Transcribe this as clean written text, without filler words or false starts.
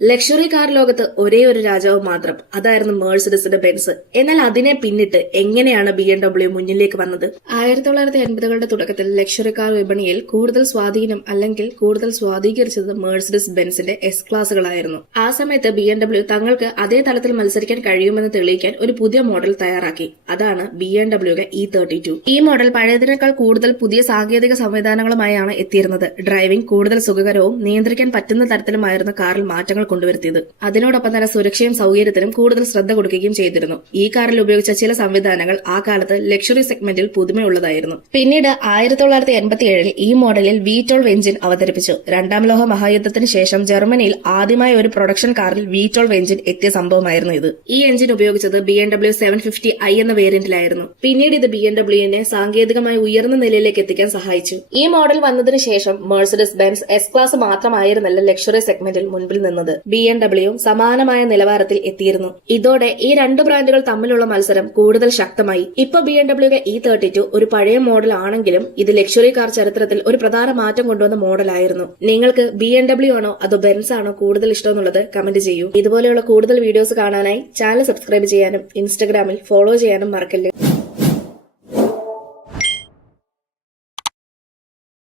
Luxury car ലോകത്ത് ഒരേ ഒരു രാജാവ് മാത്രം, അതായിരുന്നു മേഴ്സിഡസിന്റെ ബെൻസ്. എന്നാൽ അതിനെ പിന്നിട്ട് എങ്ങനെയാണ് BMW മുന്നിലേക്ക് വന്നത്? 1980കളുടെ തുടക്കത്തിൽ ലക്ഷറി കാർ വിപണിയിൽ കൂടുതൽ സ്വാധീനം അല്ലെങ്കിൽ കൂടുതൽ സ്വാധീകരിച്ചത് മേഴ്സിഡസ് ബെൻസിന്റെ എസ് ക്ലാസുകളായിരുന്നു. ആ സമയത്ത് BMW തങ്ങൾക്ക് അതേ തലത്തിൽ മത്സരിക്കാൻ കഴിയുമെന്ന് തെളിയിക്കാൻ ഒരു പുതിയ മോഡൽ തയ്യാറാക്കി. അതാണ് BMW E32. ഈ മോഡൽ പഴയതിനേക്കാൾ കൂടുതൽ പുതിയ സാങ്കേതിക സംവിധാനങ്ങളുമായാണ് എത്തിയിരുന്നത്. ഡ്രൈവിംഗ് കൂടുതൽ സുഖകരവും നിയന്ത്രിക്കാൻ പറ്റുന്ന തരത്തിലുമായിരുന്നു കാറിൽ മാറ്റങ്ങൾ കൊണ്ടുവരുത്തിയത്. അതിനോടൊപ്പം തന്നെ സുരക്ഷയും സൗകര്യത്തിനും കൂടുതൽ ശ്രദ്ധ കൊടുക്കുകയും ചെയ്തിരുന്നു. ഈ കാറിൽ ഉപയോഗിച്ച ചില സംവിധാനങ്ങൾ ആ കാലത്ത് ലക്ഷറി സെഗ്മെന്റിൽ പുതുമയുള്ളതായിരുന്നു. പിന്നീട് 1987 ഈ മോഡലിൽ V12 എഞ്ചിൻ അവതരിപ്പിച്ചു. രണ്ടാം ലോക മഹായുദ്ധത്തിന് ശേഷം ജർമ്മനിയിൽ ആദ്യമായി ഒരു പ്രൊഡക്ഷൻ കാറിൽ V12 എഞ്ചിൻ എത്തിയ സംഭവമായിരുന്നു ഇത്. ഈ എഞ്ചിൻ ഉപയോഗിച്ചത് BMW 750i എന്ന വേരിയന്റിലായിരുന്നു. പിന്നീട് ഇത് BMWനെ സാങ്കേതികമായി ഉയർന്ന നിലയിലേക്ക് എത്തിക്കാൻ സഹായിച്ചു. ഈ മോഡൽ വന്നതിന് ശേഷം മെഴ്സിഡസ് ബെൻസ് എസ് ക്ലാസ് മാത്രമായിരുന്നല്ല ലക്ഷറി സെഗ്മെന്റിൽ മുൻപിൽ നിന്നത്. BMW സമാനമായ നിലവാരത്തിൽ എത്തിയിരുന്നു. ഇതോടെ ഈ രണ്ട് ബ്രാൻഡുകൾ തമ്മിലുള്ള മത്സരം കൂടുതൽ ശക്തമായി. ഇപ്പൊ BMW E32 ഒരു പഴയ മോഡൽ ആണെങ്കിലും ഇത് ലക്ഷറി കാർ ചരിത്രത്തിൽ ഒരു പ്രധാന മാറ്റം കൊണ്ടുവന്ന മോഡലായിരുന്നു. നിങ്ങൾക്ക് BMW ആണോ അതോ ബെൻസ് ആണോ കൂടുതൽ ഇഷ്ടമെന്നുള്ളത് കമന്റ് ചെയ്യൂ. ഇതുപോലെയുള്ള കൂടുതൽ വീഡിയോസ് കാണാനായി ചാനൽ സബ്സ്ക്രൈബ് ചെയ്യാനും ഇൻസ്റ്റഗ്രാമിൽ ഫോളോ ചെയ്യാനും മറക്കല്ലേ.